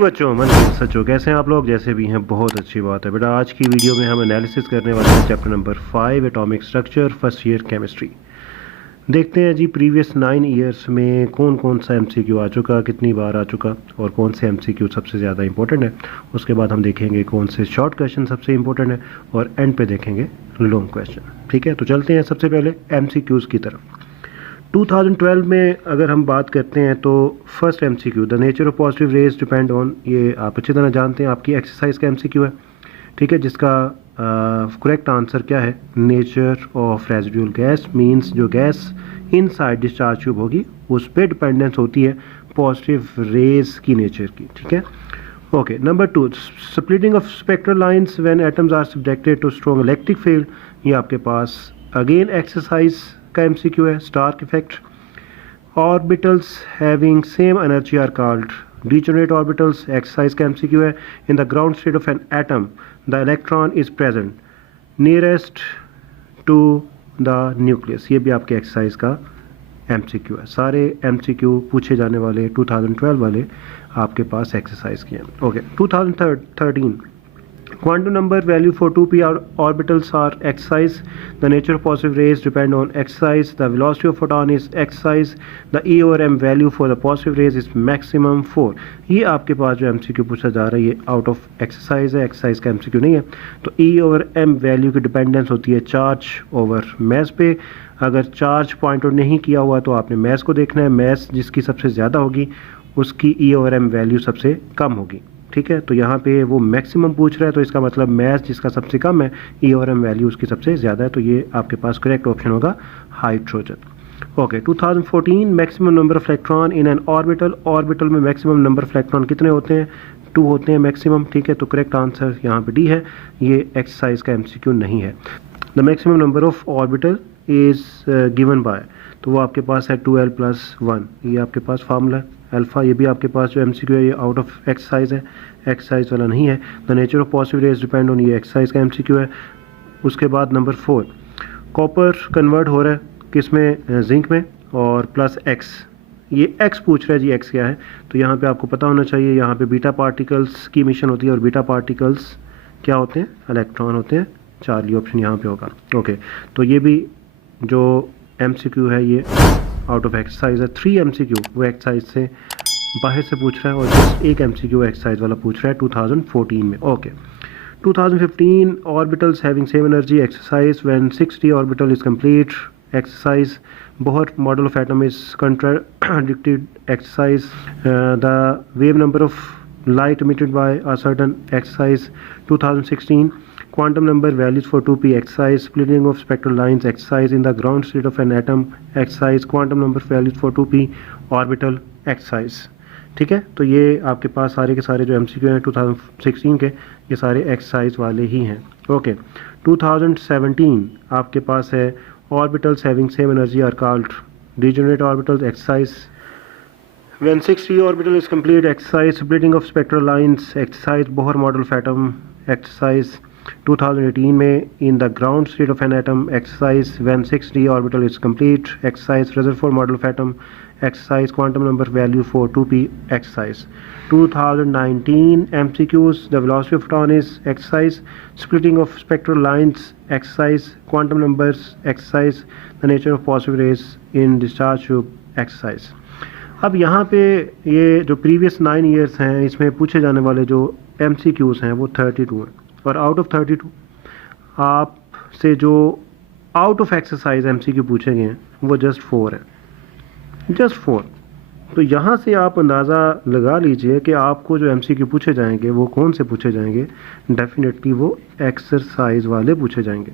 बच्चों, मन की सच्चो, कैसे हैं आप लोग? जैसे भी हैं बहुत अच्छी बात है बेटा। आज की वीडियो में हम एनालिसिस करने वाले हैं chapter number 5 atomic structure first year chemistry. देखते हैं जी प्रीवियस 9 ईयर्स में कौन कौन सा एमसीक्यू आ चुका, कितनी बार आ चुका और कौन से एमसीक्यू सबसे ज़्यादा इंपॉर्टेंट है। उसके बाद हम देखेंगे कौन से शॉर्ट क्वेश्चन सबसे इंपॉर्टेंट है और एंड पे देखेंगे लॉन्ग क्वेश्चन। ठीक है, तो चलते हैं सबसे पहले एमसीक्यूज़ की तरफ। 2012 में अगर हम बात करते हैं तो first MCQ, the nature of positive raise depend on, ये आप अच्छी तरह जानते हैं, आपकी एक्सरसाइज का एमसीक्यू है। ठीक है, जिसका करेक्ट आंसर क्या है? Nature of residual gas means जो गैस इनसाइड डिस्चार्ज ट्यूब होगी उस पर डिपेंडेंस होती है पॉजिटिव रेज की नेचर की। ठीक है, okay. Number 2, splitting of spectral lines when atoms are subjected to strong electric field. ये आपके पास अगेन एक्सरसाइज का एमसीक्यू है। Stark effect, orbitals having same energy are called degenerate orbitals, exercise का एमसीक्यू है। In the ground state of an atom the electron is present nearest to the nucleus, ये भी आपके एक्सरसाइज का MCQ है। सारे एमसीक्यू पूछे जाने वाले 2012 वाले आपके पास एक्सरसाइज के हैं। Okay, 2013, quantum number value for 2p orbitals are exercise. The nature of positive rays depend on exercise. The velocity of photon is exercise. The E over m value for the positive rays is maximum 4. ये आपके पास जो MCQ पूछा जा रहा है ये out of exercise है, exercise का MCQ नहीं है। तो E over m वैल्यू की डिपेंडेंस होती है चार्ज ओवर मैस पे। अगर चार्ज पॉइंट आउट नहीं किया हुआ तो आपने मैस को देखना है। मैस जिसकी सबसे ज़्यादा होगी उसकी E over m वैल्यू सबसे कम होगी। ठीक है, तो यहाँ पे वो मैक्सिमम पूछ रहा है तो इसका मतलब मैस जिसका सबसे कम है ई और एम वैल्यू उसकी सबसे ज़्यादा है, तो ये आपके पास करेक्ट ऑप्शन होगा hydrogen. Okay, 2014, maximum number of electron in an orbital. Orbital में मैक्सिमम नंबर ऑफ इलेक्ट्रॉन कितने होते हैं? 2 होते हैं मैक्सिमम। ठीक है, तो करेक्ट आंसर यहाँ पे डी है, ये एक्सरसाइज का एमसीक्यू नहीं है। The maximum number of orbital is given by, तो वो आपके पास है 2l+1, ये आपके पास फार्मूला है अल्फ़ा। ये भी आपके पास जो एमसीक्यू है ये आउट ऑफ एक्सरसाइज है, एक्सरसाइज वाला नहीं है। The nature of positive raise depend on, ये एक्सरसाइज का एमसीक्यू है। उसके बाद नंबर 4, कॉपर कन्वर्ट हो रहा है किस में? जिंक में, और प्लस एक्स, ये एक्स पूछ रहा है जी, एक्स क्या है? तो यहाँ पे आपको पता होना चाहिए, यहाँ पे बीटा पार्टिकल्स की मिशन होती है और बीटा पार्टिकल्स क्या होते हैं? इलेक्ट्रॉन होते हैं। चार्ली ऑप्शन यहाँ पे होगा। ओके, तो ये भी जो एमसीक्यू है ये आउट ऑफ एक्सरसाइज है। 3 एमसीक्यू वो एक्सरसाइज से बाहर से पूछ रहा है और जस्ट एक एमसीक्यू एक्सरसाइज वाला पूछ रहा है 2014 में। Okay, 2015, orbitals having same energy, exercise when 6d orbital is complete, exercise Bohr model of atom is contradicted, exercise the wave number of light emitted by a certain exercise, 2016, quantum number values for 2p, exercise, splitting of spectral lines, exercise, in the ground state of an atom, exercise, quantum number values for 2p orbital, exercise। ठीक है, तो ये आपके पास सारे के सारे जो MCQ हैं 2016 के, ये सारे एक्सरसाइज वाले ही हैं। ओके, 2017 आपके पास है orbitals having same energy are called degenerate orbitals, exercise when 6d orbital is complete, exercise, splitting of spectral lines, exercise, Bohr model of atom, exercise। 2018 में in the ground state of an atom, exercise when 6d orbital is complete, exercise, Rutherford model of atom, exercise, quantum number value for 2p, exercise। 2019 MCQs, the velocity of photon is exercise, splitting of spectral lines, exercise, quantum numbers, exercise, the nature of positive rays in discharge tube, exercise। अब यहाँ पे ये जो previous 9 years हैं इसमें पूछे जाने वाले जो MCQs हैं वो 32 हैं, और आउट ऑफ 32 आपसे जो आउट ऑफ एक्सरसाइज MCQ पूछे गए हैं वो जस्ट 4 हैं, जस्ट 4। तो यहाँ से आप अंदाज़ा लगा लीजिए कि आपको जो MCQ पूछे जाएंगे वो कौन से पूछे जाएंगे। डेफिनेटली वो एक्सरसाइज वाले पूछे जाएंगे,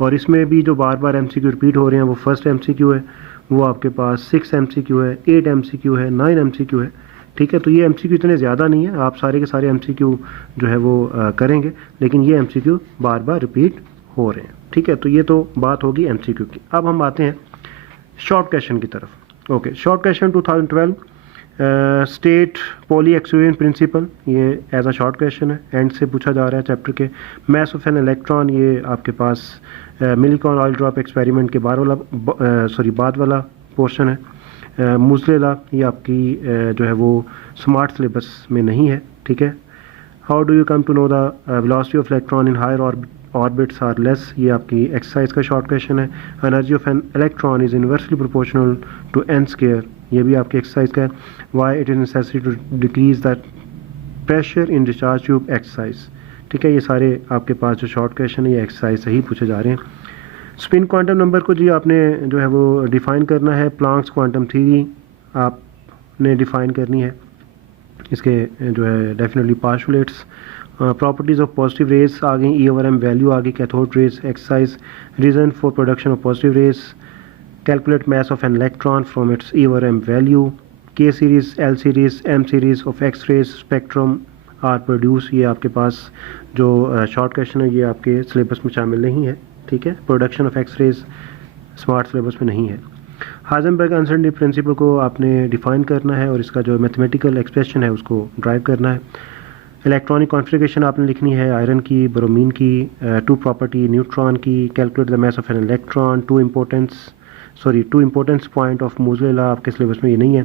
और इसमें भी जो बार बार MCQ रिपीट हो रहे हैं वो फर्स्ट MCQ है, वो आपके पास 6 MCQ है, 8 MCQ है, 9 MCQ है। ठीक है, तो ये MCQ इतने ज़्यादा नहीं है, आप सारे के सारे MCQ जो है वो करेंगे, लेकिन ये MCQ बार बार रिपीट हो रहे हैं। ठीक है, तो ये तो बात होगी MCQ की। अब हम आते हैं शॉर्ट क्वेश्चन की तरफ। Okay, short question 2012, state Pauli exclusion principal, ये एज अ शॉर्ट क्वेश्चन है, एंड से पूछा जा रहा है चैप्टर के। मैस ऑफ एन इलेक्ट्रॉन, ये आपके पास मिलिकॉन ऑयल ड्रॉप एक्सपेरिमेंट के बाद वाला पोर्शन है। मुजले लॉ, ये आपकी जो है वो स्मार्ट सिलेबस में नहीं है, ठीक है। How do you come to know the velocity of electron in higher orbits are less, ये आपकी एक्सरसाइज का शॉर्ट क्वेश्चन है। Energy of an electron is inversely proportional to n square, ये भी आपकी एक्सरसाइज का है। Why it is necessary to decrease the pressure in discharge tube exercise, ठीक है। ये सारे आपके पास जो शॉर्ट क्वेश्चन है ये एक्सरसाइज से ही पूछे जा रहे हैं। स्पिन क्वांटम नंबर को जी आपने जो है वो डिफ़ाइन करना है। प्लांक्स क्वांटम थ्योरी आपने डिफ़ाइन करनी है। इसके जो है definitely postulates, properties of positive rays आ गई, E/m वैल्यू आ गई, cathode rays exercise, reason for production of positive rays, calculate mass of an electron from its E/m value, K series, L series, M series of X rays spectrum are produce. ये आपके पास जो short question है ये आपके syllabus में शामिल नहीं है, ठीक है। Production of X rays smart syllabus में नहीं है। हाइजेनबर्ग अनसर्टेनिटी प्रिंसिपल को आपने डिफ़ाइन करना है और इसका जो मैथमेटिकल एक्सप्रेशन है उसको ड्राइव करना है। इलेक्ट्रॉनिक कॉन्फ़िगरेशन आपने लिखनी है आयरन की, ब्रोमीन की, टू प्रॉपर्टी न्यूट्रॉन की, calculate the mass of an electron, two importance point of Moseley law आपके सिलेबस में ये नहीं है।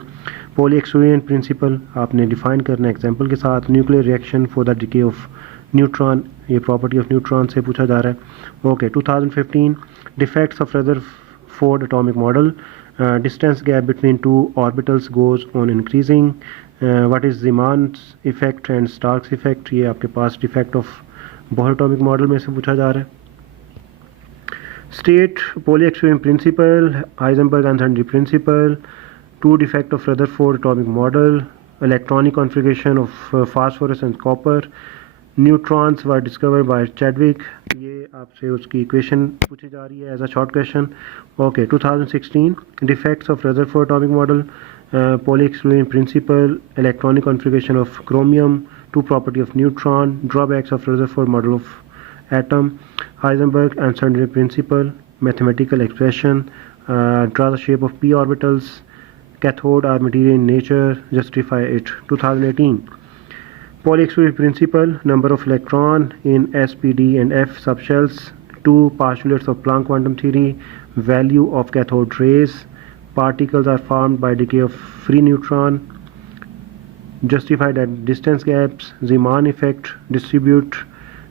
पॉली एक्सक्लूजन प्रिंसिपल आपने डिफ़ाइन करना है एग्जांपल के साथ। Nuclear reaction for the decay of neutron, ये प्रॉपर्टी ऑफ न्यूट्रॉन से पूछा जा रहा है। Okay, 2015 defects of Rutherford atomic model, distance gap between two orbitals goes on increasing, what is ज़ीमान्स effect and Stark's effect, ये आपके पास defect of Bohr atomic model में से पूछा जा रहा है। State Pauli exclusion principle, Heisenberg uncertainty principle, two defect of Rutherford atomic model, electronic configuration of phosphorus and copper, neutrons were discovered by Chadwick, ये आपसे उसकी इक्वेशन पूछी जा रही है as a short question. Okay, 2016 defects of Rutherford atomic model, Pauli exclusion principle, electronic configuration of chromium, two property of neutron, drawbacks of Rutherford model of atom, Heisenberg uncertainty principal, mathematical expression, draw the shape of p orbitals, cathode are material in nature, justify it। 2018 Pauli exclusion principle, number of electron in s, p, d and f subshells, two postulates of Planck quantum theory, value of cathode rays, particles are formed by decay of free neutron, justify that distance gaps, Zeeman effect, distribute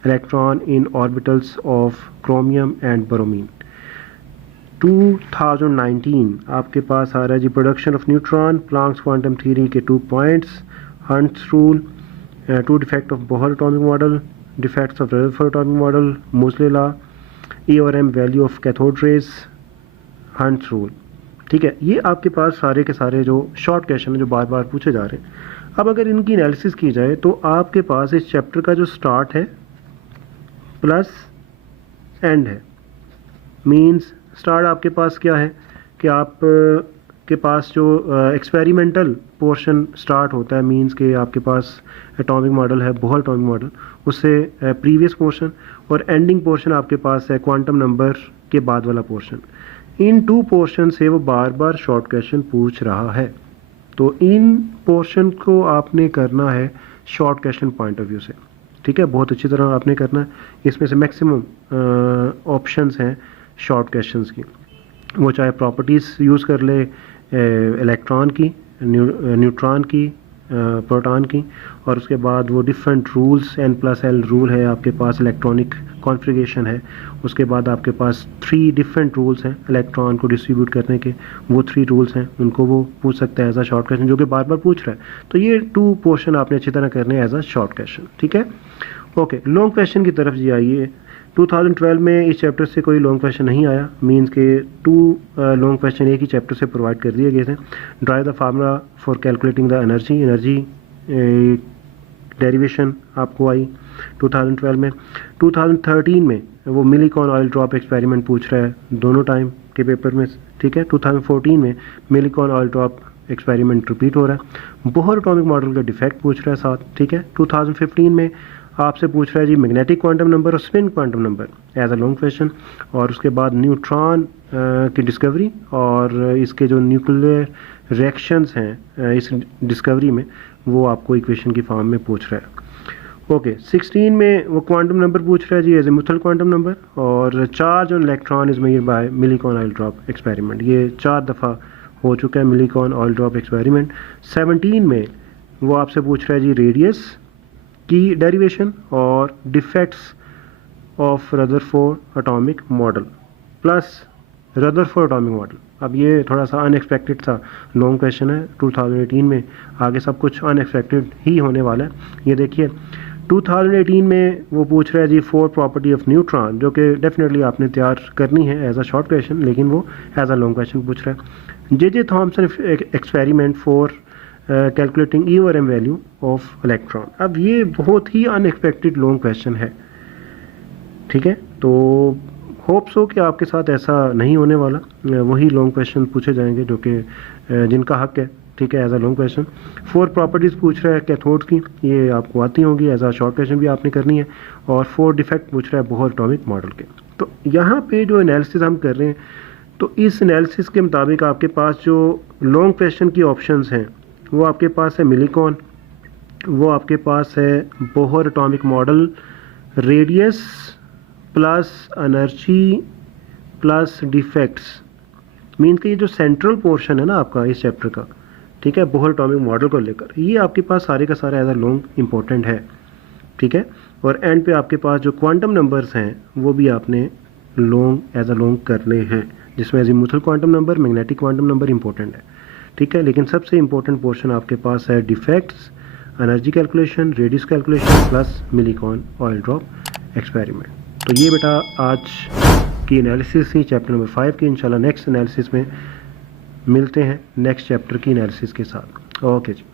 electron in orbitals of chromium and bromine। 2019 आपके पास आ रहा है जी production of neutron, Planck's quantum theory के 2 points, Hund's rule, two defect of Bohr atomic model, defects of Rutherford atomic model, Moseley law, E/m value of cathode rays, Hund's rule, ठीक है। ये आपके पास सारे के सारे जो शॉर्ट क्वेश्चन है जो बार बार पूछे जा रहे हैं। अब अगर इनकी एनालिसिस की जाए तो आपके पास इस चैप्टर का जो स्टार्ट है प्लस एंड है, मीन्स स्टार्ट आपके पास क्या है कि आप के पास जो एक्सपेरिमेंटल पोर्शन स्टार्ट होता है, मींस के आपके पास एटॉमिक मॉडल है, बोहर एटॉमिक मॉडल, उससे प्रीवियस पोर्शन, और एंडिंग पोर्शन आपके पास है क्वांटम नंबर के बाद वाला पोर्शन। इन 2 पोर्शन से वो बार बार शॉर्ट क्वेश्चन पूछ रहा है, तो इन पोर्शन को आपने करना है short question point of view से, ठीक है। बहुत अच्छी तरह आपने करना है। इसमें से मैक्सिमम ऑप्शंस हैं शॉर्ट क्वेश्चंस की, वो चाहे प्रॉपर्टीज़ यूज़ कर ले इलेक्ट्रॉन की, न्यूट्रॉन की, प्रोटॉन की, और उसके बाद वो डिफरेंट रूल्स, n+l रूल है आपके पास, इलेक्ट्रॉनिक कॉन्फ़िगरेशन है, उसके बाद आपके पास 3 डिफरेंट रूल्स हैं इलेक्ट्रॉन को डिस्ट्रीब्यूट करने के, वो 3 रूल्स हैं, उनको वो पूछ सकते हैं एज अ शॉर्ट क्वेश्चन, जो कि बार बार पूछ रहा है। तो ये 2 पोर्शन आपने अच्छी तरह करने हैं एज अ शॉर्ट क्वेश्चन, ठीक है। ओके, लॉन्ग क्वेश्चन की तरफ जी आइए। 2012 में इस चैप्टर से कोई लॉन्ग क्वेश्चन नहीं आया, मींस के 2 लॉन्ग क्वेश्चन एक ही चैप्टर से प्रोवाइड कर दिए गए थे। Drive the formula for calculating the energy derivation आपको आई 2012 में। 2013 में वो मिलीकॉन ऑयल ड्रॉप एक्सपेरिमेंट पूछ रहा है दोनों टाइम के पेपर में, ठीक है। 2014 में मिलीकॉन ऑयल ड्रॉप एक्सपेरिमेंट रिपीट हो रहा है, बोहर एटॉमिक मॉडल का डिफेक्ट पूछ रहा है साथ, ठीक है। 2015 में आपसे पूछ रहा है जी मैग्नेटिक क्वांटम नंबर और spin quantum number as a long question, और उसके बाद न्यूट्रॉन की डिस्कवरी और इसके जो न्यूक्लियर रिएक्शंस हैं इस डिस्कवरी में, वो आपको इक्वेशन की फॉर्म में पूछ रहा है। ओके, 16 में वो क्वांटम नंबर पूछ रहा है जी एजिमुथल क्वांटम नंबर, और charge on electron is measured by Millikan oil drop experiment, ये 4 दफ़ा हो चुका है मिलीकॉन ऑयल ड्रॉप एक्सपेरिमेंट। 17 में वो आपसे पूछ रहा है जी रेडियस की डेरिवेशन और defects of Rutherford atomic model plus Rutherford atomic model. अब ये थोड़ा सा अनएक्सपेक्टेड सा लॉन्ग क्वेश्चन है 2018 में, आगे सब कुछ अनएक्सपेक्टेड ही होने वाला है। ये देखिए 2018 में वो पूछ रहा है जी 4 प्रॉपर्टी ऑफ न्यूट्रॉन, जो कि डेफिनेटली आपने तैयार करनी है एज अ शॉर्ट क्वेश्चन, लेकिन वो एज अ लॉन्ग क्वेश्चन पूछ रहा है। J Thomson experiment for calculating E और एम वैल्यू ऑफ इलेक्ट्रॉन। अब ये बहुत ही अनएक्सपेक्टेड लॉन्ग क्वेश्चन है, ठीक है। तो होप्स हो कि आपके साथ ऐसा नहीं होने वाला, वही लॉन्ग क्वेश्चन पूछे जाएंगे जो कि जिनका हक है, ठीक है, as a long question. 4 properties पूछ रहा है कैथोड की, ये आपको आती होंगी, एज अ शॉर्ट क्वेश्चन भी आपने करनी है। और 4 डिफेक्ट पूछ रहा है बोहर एटॉमिक मॉडल के। तो यहाँ पे जो एनालिसिस हम कर रहे हैं, तो इस एनालिसिस के मुताबिक आपके पास जो लॉन्ग क्वेश्चन की ऑप्शंस हैं वो आपके पास है मिलीकॉन, वो आपके पास है Bohr atomic model, radius plus energy plus defects. Mean कि ये जो सेंट्रल पोर्शन है ना आपका इस चैप्टर का, ठीक है, बोहर एटॉमिक मॉडल को लेकर, ये आपके पास सारे का सारा एज अ लॉन्ग इंपॉर्टेंट है, ठीक है। और एंड पे आपके पास जो क्वांटम नंबर्स हैं वो भी आपने लॉन्ग एज अ लॉन्ग करने हैं, जिसमें azimuthal quantum number, magnetic quantum number important है, ठीक है। लेकिन सबसे इंपॉर्टेंट पोर्शन आपके पास है defects, energy calculation, radius calculation plus Millikan oil drop experiment. तो ये बेटा आज की एनालिसिस थी चैप्टर नंबर 5 की। इंशाल्लाह नेक्स्ट एनालिसिस में मिलते हैं नेक्स्ट चैप्टर की एनालिसिस के साथ। ओके जी।